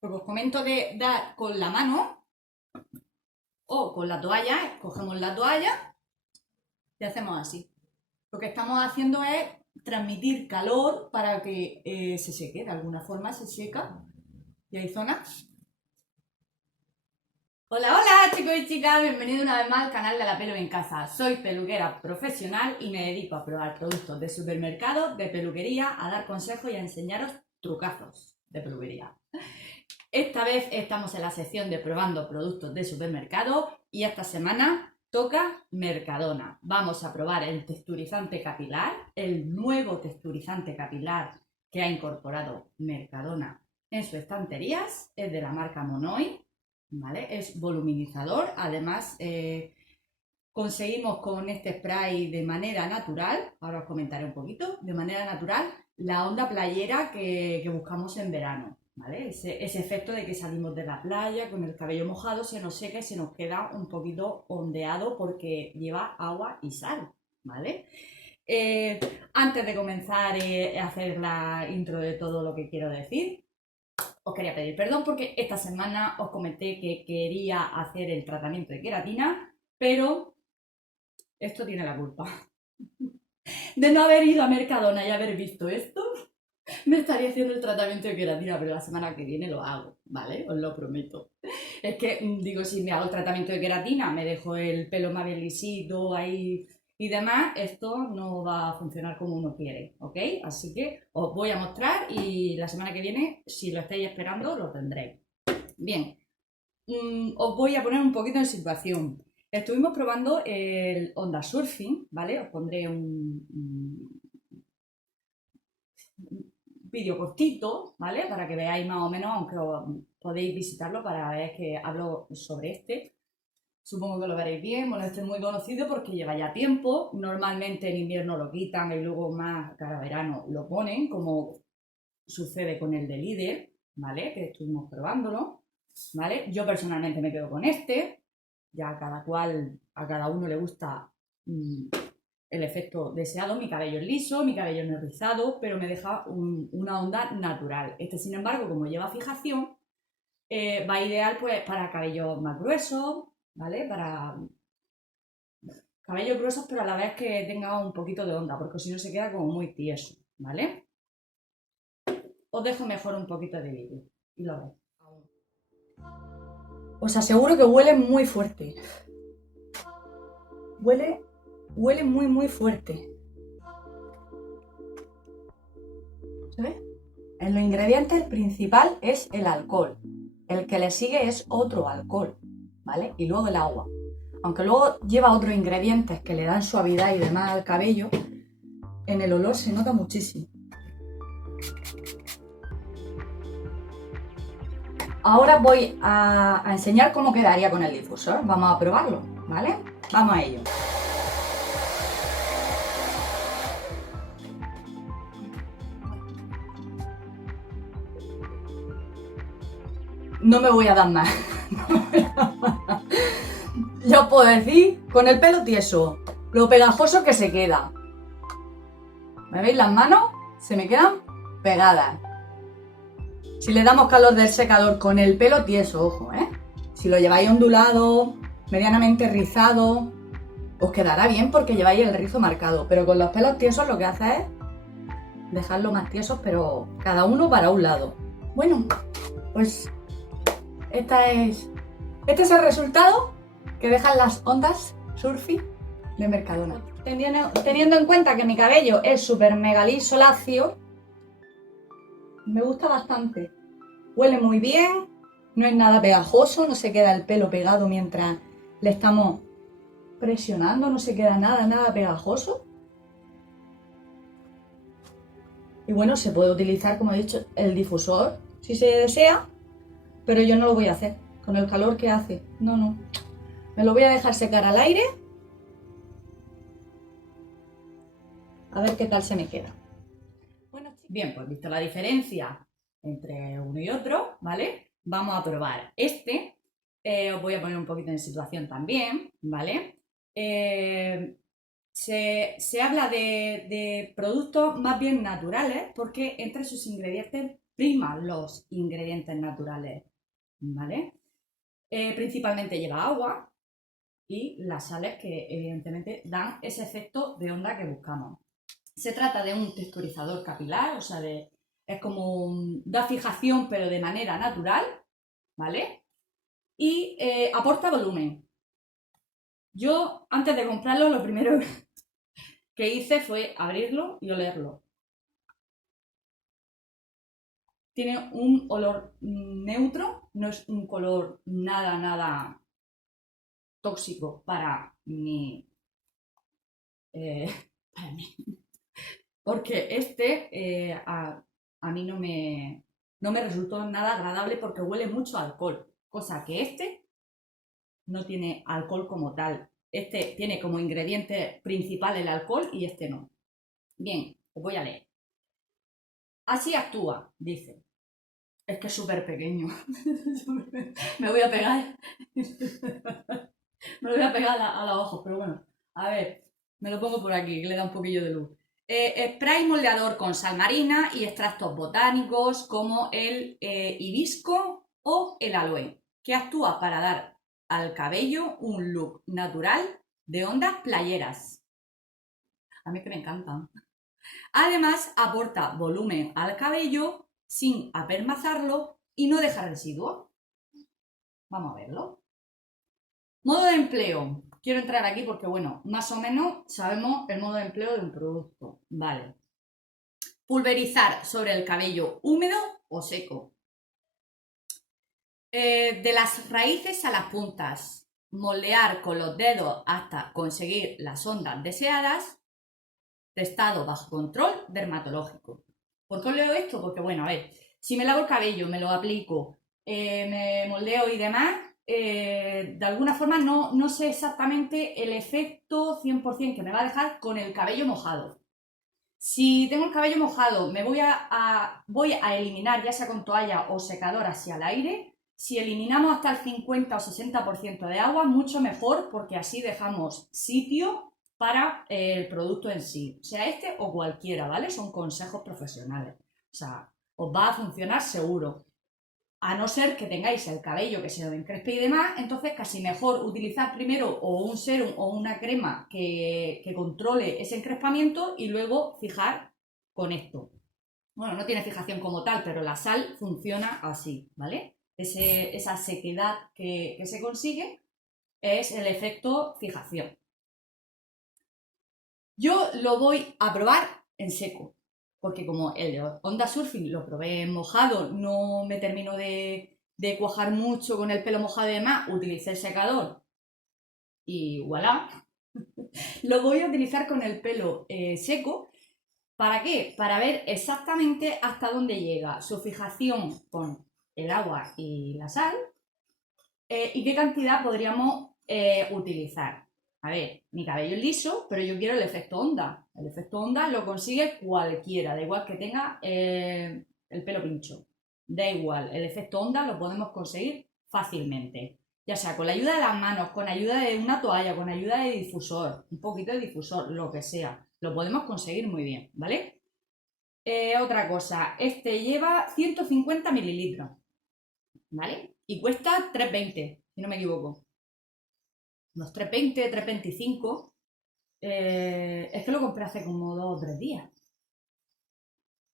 Porque os comento de dar con la mano o con la toalla, cogemos la toalla y hacemos así. Lo que estamos haciendo es transmitir calor para que se seque, de alguna forma se seca. Y hay zonas. Hola, hola chicos y chicas, bienvenidos una vez más al canal de La Pelo en Casa. Soy peluquera profesional y me dedico a probar productos de supermercado, de peluquería, a dar consejos y a enseñaros trucazos de peluquería. Esta vez estamos en la sección de probando productos de supermercado y esta semana toca Mercadona. Vamos a probar el texturizante capilar, el nuevo texturizante capilar que ha incorporado Mercadona en sus estanterías. Es de la marca Monoi, ¿vale? Es voluminizador, además conseguimos con este spray de manera natural, ahora os comentaré un poquito, de manera natural, la onda playera que buscamos en verano, ¿vale? Ese efecto de que salimos de la playa con el cabello mojado, se nos seca y se nos queda un poquito ondeado porque lleva agua y sal, ¿vale? Antes de comenzar a hacer la intro de todo lo que quiero decir, os quería pedir perdón porque esta semana os comenté que quería hacer el tratamiento de queratina, pero esto tiene la culpa de no haber ido a Mercadona y haber visto esto. Me estaría haciendo el tratamiento de queratina, pero la semana que viene lo hago, ¿vale? Os lo prometo. Es que, digo, si me hago el tratamiento de queratina, me dejo el pelo más bien lisito ahí y demás, esto no va a funcionar como uno quiere, ¿ok? Así que os voy a mostrar y la semana que viene, si lo estáis esperando, lo tendréis. Bien, os voy a poner un poquito en situación. Estuvimos probando el Onda Surfing, ¿vale? Os pondré un vídeo cortito, ¿vale? Para que veáis más o menos, aunque podéis visitarlo para ver que hablo sobre este. Supongo que lo veréis bien. Bueno, este es muy conocido porque lleva ya tiempo. Normalmente en invierno lo quitan y luego más cara a verano lo ponen, como sucede con el de líder, ¿vale? Que estuvimos probándolo, ¿vale? Yo personalmente me quedo con este. Ya a cada cual, a cada uno le gusta el efecto deseado. Mi cabello es liso, mi cabello no es rizado, pero me deja una onda natural. Este, sin embargo, como lleva fijación, va ideal pues para cabellos más gruesos, ¿vale? Para cabellos gruesos, pero a la vez que tenga un poquito de onda, porque si no se queda como muy tieso, ¿vale? Os dejo mejor un poquito de vídeo y lo veis. Os aseguro que huele muy fuerte. Huele muy fuerte. ¿Sabes? En los ingredientes el principal es el alcohol. El que le sigue es otro alcohol, ¿vale? Y luego el agua. Aunque luego lleva otros ingredientes que le dan suavidad y demás al cabello, en el olor se nota muchísimo. Ahora voy a enseñar cómo quedaría con el difusor. Vamos a probarlo, ¿vale? Vamos a ello. No me voy a dar más. Yo os puedo decir, con el pelo tieso, lo pegajoso que se queda. ¿Me veis las manos? Se me quedan pegadas. Si le damos calor del secador con el pelo tieso, ojo, ¿eh? Si lo lleváis ondulado, medianamente rizado, os quedará bien porque lleváis el rizo marcado. Pero con los pelos tiesos lo que hace es dejarlo más tiesos, pero cada uno para un lado. Bueno, pues este es el resultado que dejan las ondas surfing de Mercadona. Teniendo en cuenta que mi cabello es súper mega liso, lacio, me gusta bastante. Huele muy bien, no es nada pegajoso, no se queda el pelo pegado mientras le estamos presionando, no se queda nada pegajoso. Y bueno, se puede utilizar, como he dicho, el difusor si se desea, pero yo no lo voy a hacer con el calor que hace. No. Me lo voy a dejar secar al aire. A ver qué tal se me queda. Bueno, bien, pues visto la diferencia entre uno y otro, ¿vale? Vamos a probar este. Os voy a poner un poquito en situación también, ¿vale? Se habla de productos más bien naturales porque entre sus ingredientes prima los ingredientes naturales, ¿vale? Principalmente lleva agua y las sales que evidentemente dan ese efecto de onda que buscamos. Se trata de un texturizador capilar, o sea, es como da fijación pero de manera natural, ¿vale? Y aporta volumen. Yo, antes de comprarlo, lo primero que hice fue abrirlo y olerlo. Tiene un olor neutro, no es un color nada tóxico para mi, eh, para mí. Porque a mí no me resultó nada agradable porque huele mucho a alcohol, cosa que este no tiene alcohol como tal. Este tiene como ingrediente principal el alcohol y este no. Bien, os voy a leer. Así actúa, dice. Es que es súper pequeño. Me voy a pegar. Me lo voy a pegar a los ojos, pero bueno. A ver, me lo pongo por aquí, que le da un poquillo de luz. Spray moldeador con sal marina y extractos botánicos como el hibisco o el aloe, que actúa para dar al cabello un look natural de ondas playeras. A mí que me encantan. Además, aporta volumen al cabello sin apermazarlo y no deja residuos. Vamos a verlo. Modo de empleo. Quiero entrar aquí porque, bueno, más o menos sabemos el modo de empleo de un producto. Vale. Pulverizar sobre el cabello húmedo o seco. De las raíces a las puntas. Moldear con los dedos hasta conseguir las ondas deseadas. Testado bajo control dermatológico. ¿Por qué os leo esto? Porque, bueno, a ver, si me lavo el cabello, me lo aplico, me moldeo y demás, de alguna forma no sé exactamente el efecto 100% que me va a dejar con el cabello mojado. Si tengo el cabello mojado, voy a eliminar, ya sea con toalla o secador hacia el aire. Si eliminamos hasta el 50 o 60% de agua, mucho mejor, porque así dejamos sitio para el producto en sí, sea este o cualquiera, ¿vale? Son consejos profesionales. O sea, os va a funcionar seguro. A no ser que tengáis el cabello que se lo encrespe y demás, entonces casi mejor utilizar primero o un serum o una crema que controle ese encrespamiento y luego fijar con esto. Bueno, no tiene fijación como tal, pero la sal funciona así, ¿vale? Esa sequedad que se consigue es el efecto fijación. Yo lo voy a probar en seco, porque como el de Onda Surfing lo probé mojado, no me terminó de cuajar mucho con el pelo mojado y demás, utilicé el secador y voilà. Lo voy a utilizar con el pelo seco. ¿Para qué? Para ver exactamente hasta dónde llega su fijación con el agua y la sal y qué cantidad podríamos utilizar. A ver, mi cabello es liso, pero yo quiero el efecto onda. El efecto onda lo consigue cualquiera, da igual que tenga el pelo pincho. Da igual, el efecto onda lo podemos conseguir fácilmente. Ya sea con la ayuda de las manos, con ayuda de una toalla, con ayuda de difusor, un poquito de difusor, lo que sea. Lo podemos conseguir muy bien, ¿vale? Otra cosa, este lleva 150 mililitros, ¿vale? Y cuesta 3,20, si no me equivoco. Unos 3,20, 3,25. Es que lo compré hace como 2 o 3 días.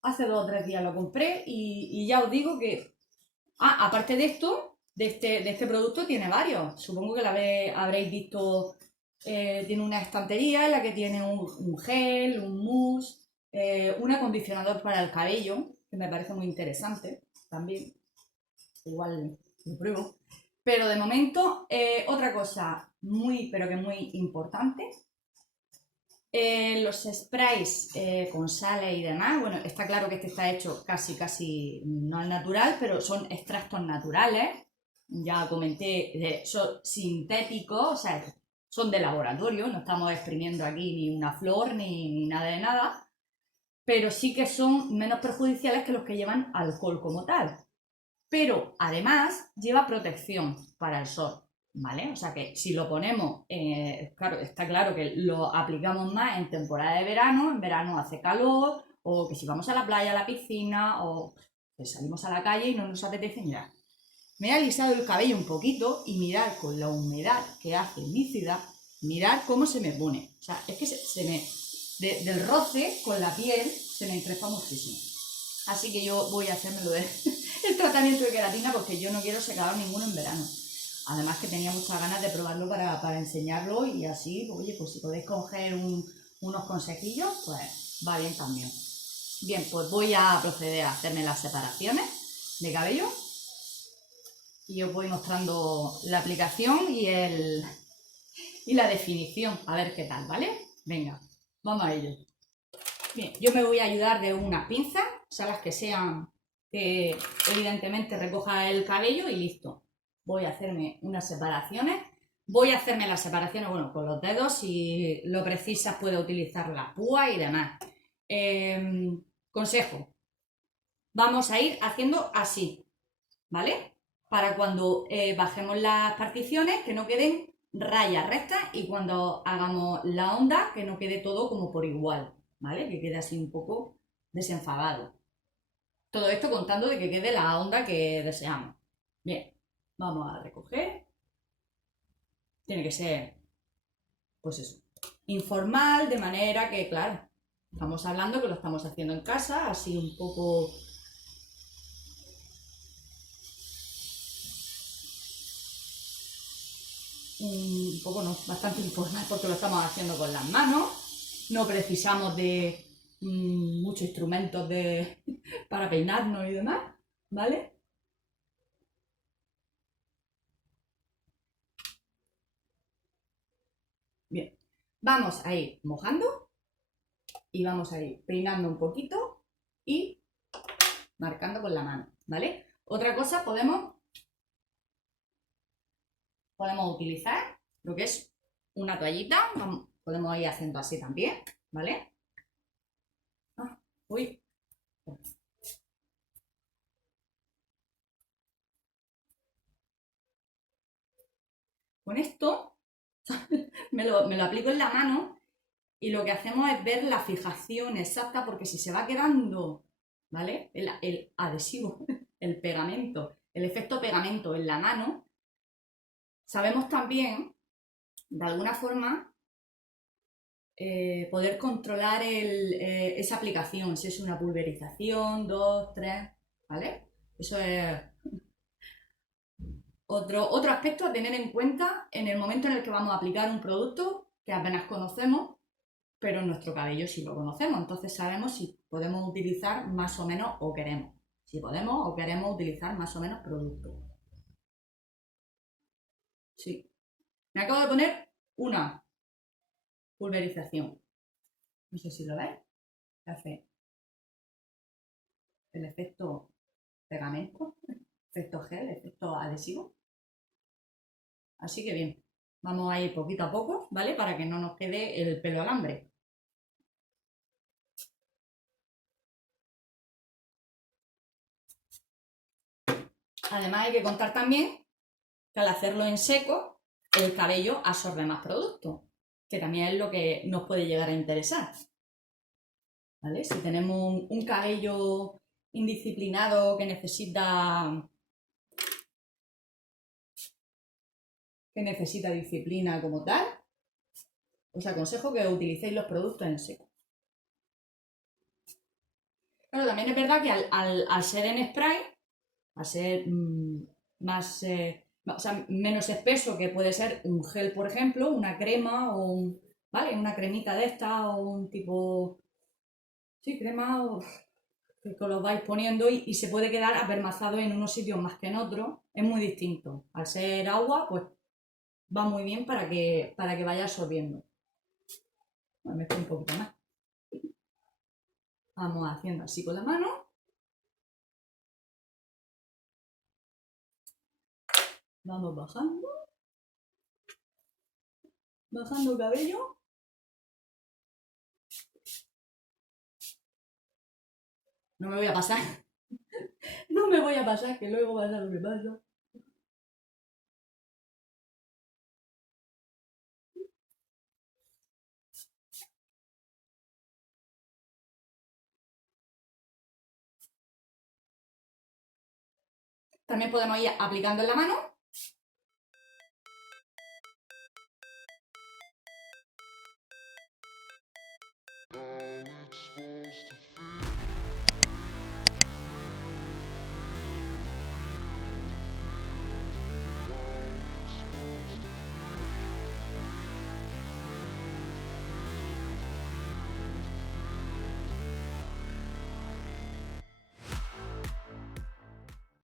Hace 2 o 3 días lo compré y ya os digo que... Ah, aparte de esto, de este producto tiene varios. Supongo que habréis visto, tiene una estantería en la que tiene un gel, un mousse, un acondicionador para el cabello, que me parece muy interesante también. Igual lo pruebo. Pero de momento, otra cosa muy, pero que muy importante, los sprays con sales y demás, bueno, está claro que este está hecho casi no al natural, pero son extractos naturales. Ya comenté, son sintéticos, o sea, son de laboratorio, no estamos exprimiendo aquí ni una flor ni nada de nada, pero sí que son menos perjudiciales que los que llevan alcohol como tal. Pero además lleva protección para el sol, ¿vale? O sea que si lo ponemos, claro, está claro que lo aplicamos más en temporada de verano, en verano hace calor, o que si vamos a la playa, a la piscina, o Pues salimos a la calle y no nos apetece mirar. Me he alisado el cabello un poquito y mirar con la humedad que hace mi ciudad, mirar cómo se me pone. O sea, es que del roce con la piel se me encrespa muchísimo. Así que yo voy a hacerme el tratamiento de queratina porque yo no quiero secador ninguno en verano. Además que tenía muchas ganas de probarlo para enseñarlo y así, oye, pues si podéis coger unos consejillos, pues va bien también. Bien, pues voy a proceder a hacerme las separaciones de cabello y os voy mostrando la aplicación y la definición, a ver qué tal, ¿vale? Venga, vamos a ello. Bien, yo me voy a ayudar de unas pinzas, o sea, las que sean, que evidentemente recoja el cabello y listo. Voy a hacerme unas separaciones. Voy a hacerme las separaciones, bueno, con los dedos, si lo precisas puedo utilizar la púa y demás. Consejo, vamos a ir haciendo así, ¿vale? Para cuando bajemos las particiones que no queden rayas rectas y cuando hagamos la onda que no quede todo como por igual, ¿vale? Que quede así un poco desenfadado. Todo esto contando de que quede la onda que deseamos. Bien, vamos a recoger. Tiene que ser, pues eso, informal, de manera que, claro, estamos hablando que lo estamos haciendo en casa, así un poco no, bastante informal porque lo estamos haciendo con las manos, no precisamos de muchos instrumentos para peinarnos y demás, ¿vale? Bien, vamos a ir mojando y vamos a ir peinando un poquito y marcando con la mano, ¿vale? Otra cosa, podemos utilizar lo que es una toallita, podemos ir haciendo así también, ¿vale? Uy. Con esto me lo aplico en la mano y lo que hacemos es ver la fijación exacta porque si se va quedando, ¿vale? El adhesivo, el pegamento, el efecto pegamento en la mano, sabemos también, de alguna forma, poder controlar esa aplicación, si es una pulverización, 2, 3, ¿vale? Eso es otro aspecto a tener en cuenta en el momento en el que vamos a aplicar un producto que apenas conocemos, pero en nuestro cabello sí lo conocemos, entonces sabemos si podemos utilizar más o menos o queremos. Si podemos o queremos utilizar más o menos producto. Sí. Me acabo de poner una pulverización. No sé si lo veis. Hace el efecto pegamento, efecto gel, efecto adhesivo. Así que bien, vamos a ir poquito a poco, ¿vale? Para que no nos quede el pelo alambre. Además hay que contar también que al hacerlo en seco, el cabello absorbe más producto, que también es lo que nos puede llegar a interesar. ¿Vale? Si tenemos un cabello indisciplinado que necesita disciplina como tal, os aconsejo que utilicéis los productos en seco. Pero también es verdad que al ser en spray, al ser más, o sea, menos espeso que puede ser un gel, por ejemplo, una crema ¿vale? Una cremita de esta o un tipo, sí, crema que os lo vais poniendo y se puede quedar apermazado en unos sitios más que en otros, es muy distinto. Al ser agua, pues va muy bien para que vaya absorbiendo. Bueno, me estoy un poquito más. Vamos haciendo así con la mano. Vamos bajando. Bajando el cabello. No me voy a pasar. No me voy a pasar, que luego pasa lo que pasa. También podemos ir aplicando en la mano.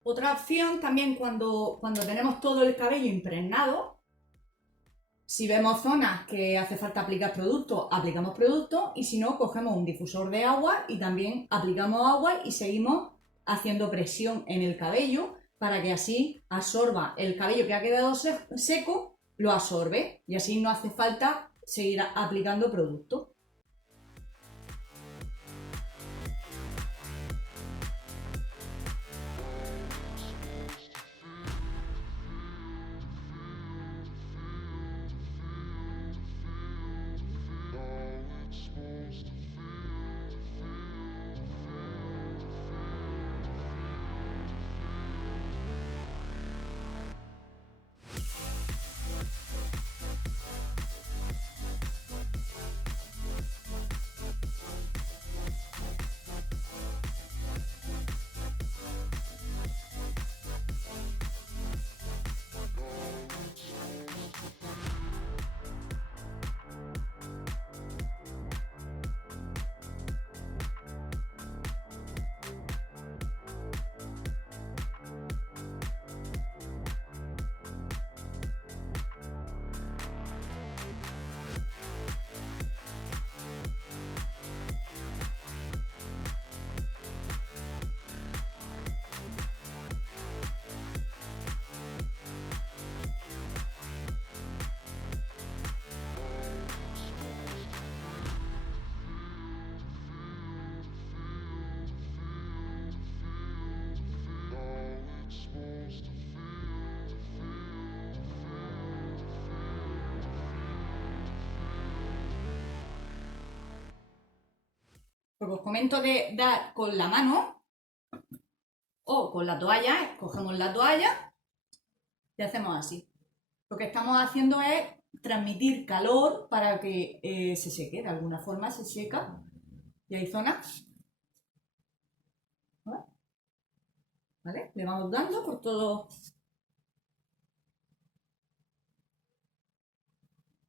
Otra opción también cuando tenemos todo el cabello impregnado, si vemos zonas que hace falta aplicar producto, aplicamos producto, y si no, cogemos un difusor de agua y también aplicamos agua y seguimos haciendo presión en el cabello para que así absorba el cabello que ha quedado seco, lo absorbe y así no hace falta seguir aplicando producto. Pues os comento de dar con la mano o con la toalla, cogemos la toalla y hacemos así. Lo que estamos haciendo es transmitir calor para que se seque, de alguna forma se seca y hay zonas. ¿Vale? Le vamos dando por todo.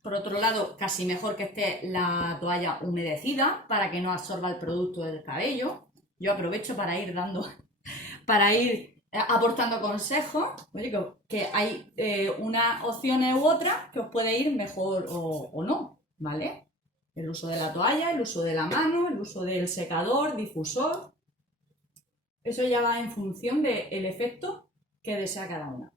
Por otro lado, casi mejor que esté la toalla humedecida para que no absorba el producto del cabello. Yo aprovecho para ir dando, para ir aportando consejos. Oye, que hay unas opciones u otras que os puede ir mejor o no, ¿vale? El uso de la toalla, el uso de la mano, el uso del secador, difusor. Eso ya va en función del efecto que desea cada una.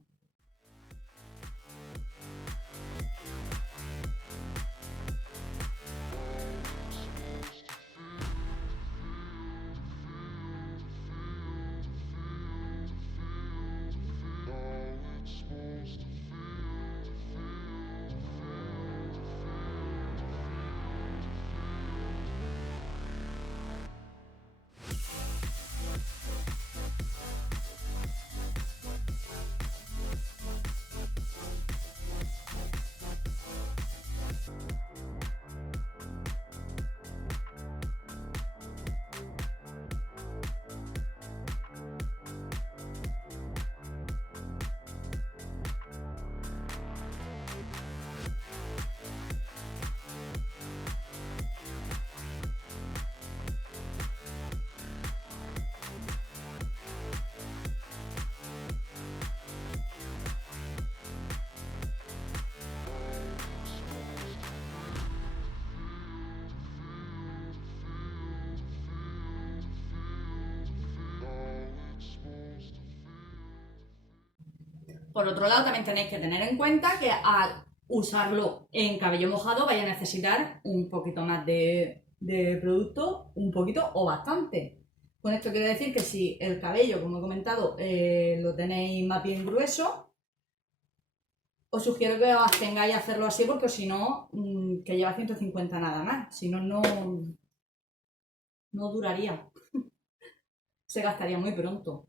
Por otro lado, también tenéis que tener en cuenta que al usarlo en cabello mojado vais a necesitar un poquito más de producto, un poquito o bastante. Con esto quiero decir que si el cabello, como he comentado, lo tenéis más bien grueso, os sugiero que os abstengáis a hacerlo así porque si no, que lleva 150 nada más. Si no, no duraría. Se gastaría muy pronto.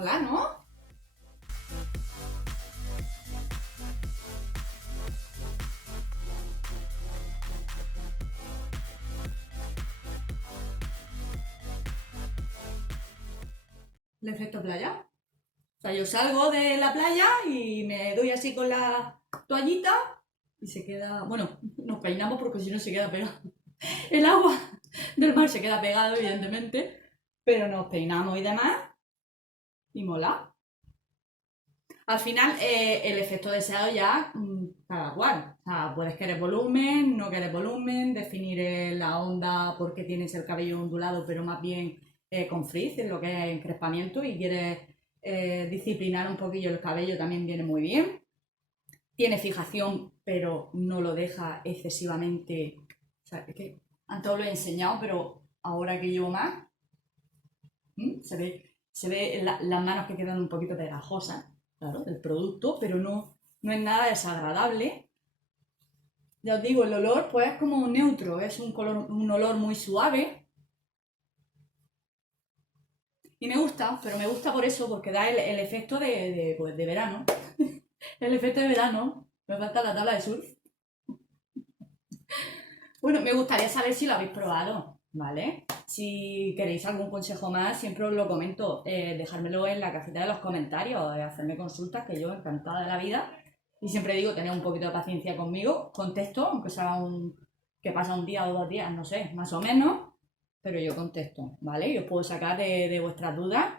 Hola, ¿no? El efecto playa. O sea, yo salgo de la playa y me doy así con la toallita y se queda... Bueno, nos peinamos porque si no se queda pegado. El agua del mar se queda pegado, evidentemente, pero nos peinamos y demás y mola. Al final, el efecto deseado ya cada cual. O sea, puedes querer volumen, no querer volumen, definir la onda porque tienes el cabello ondulado, pero más bien con frizz, en lo que es encrespamiento, y quieres disciplinar un poquillo el cabello, también viene muy bien. Tiene fijación, pero no lo deja excesivamente. O sea, es que antes os lo he enseñado, pero ahora que llevo más, se ve las manos que quedan un poquito pegajosas, claro, del producto, pero no es nada desagradable. Ya os digo, el olor pues es como un neutro, es un olor muy suave y me gusta, pero me gusta por eso, porque da el efecto pues, de verano. El efecto de verano. Me falta la tabla de surf. Bueno, me gustaría saber si lo habéis probado, ¿vale? Si queréis algún consejo más, siempre os lo comento. Dejármelo en la cajita de los comentarios, hacerme consultas, que yo encantada de la vida. Y siempre digo, tener un poquito de paciencia conmigo, contesto, aunque sea que pasa un día o 2 días, no sé, más o menos, pero yo contesto, ¿vale? Y os puedo sacar de vuestras dudas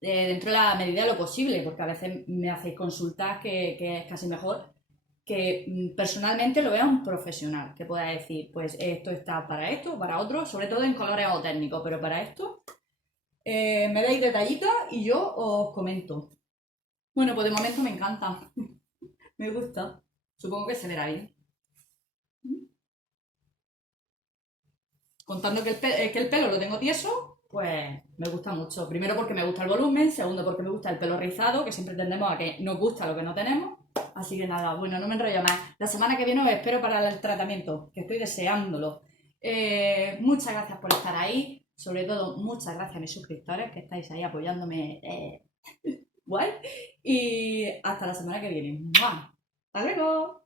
dentro de la medida de lo posible, porque a veces me hacéis consultas que es casi mejor que personalmente lo vea un profesional, que pueda decir, pues esto está para esto, para otro, sobre todo en colores o técnicos, pero para esto me dais detallitos y yo os comento. Bueno, pues de momento me encanta, me gusta, supongo que se verá bien. Contando que el pelo lo tengo tieso, pues me gusta mucho. Primero porque me gusta el volumen, segundo porque me gusta el pelo rizado, que siempre tendemos a que nos gusta lo que no tenemos. Así que nada, bueno, no me enrollo más. La semana que viene os espero para el tratamiento, que estoy deseándolo. Muchas gracias por estar ahí. Sobre todo, muchas gracias a mis suscriptores que estáis ahí apoyándome. Guay. Y hasta la semana que viene. ¡Mua! ¡Hasta luego!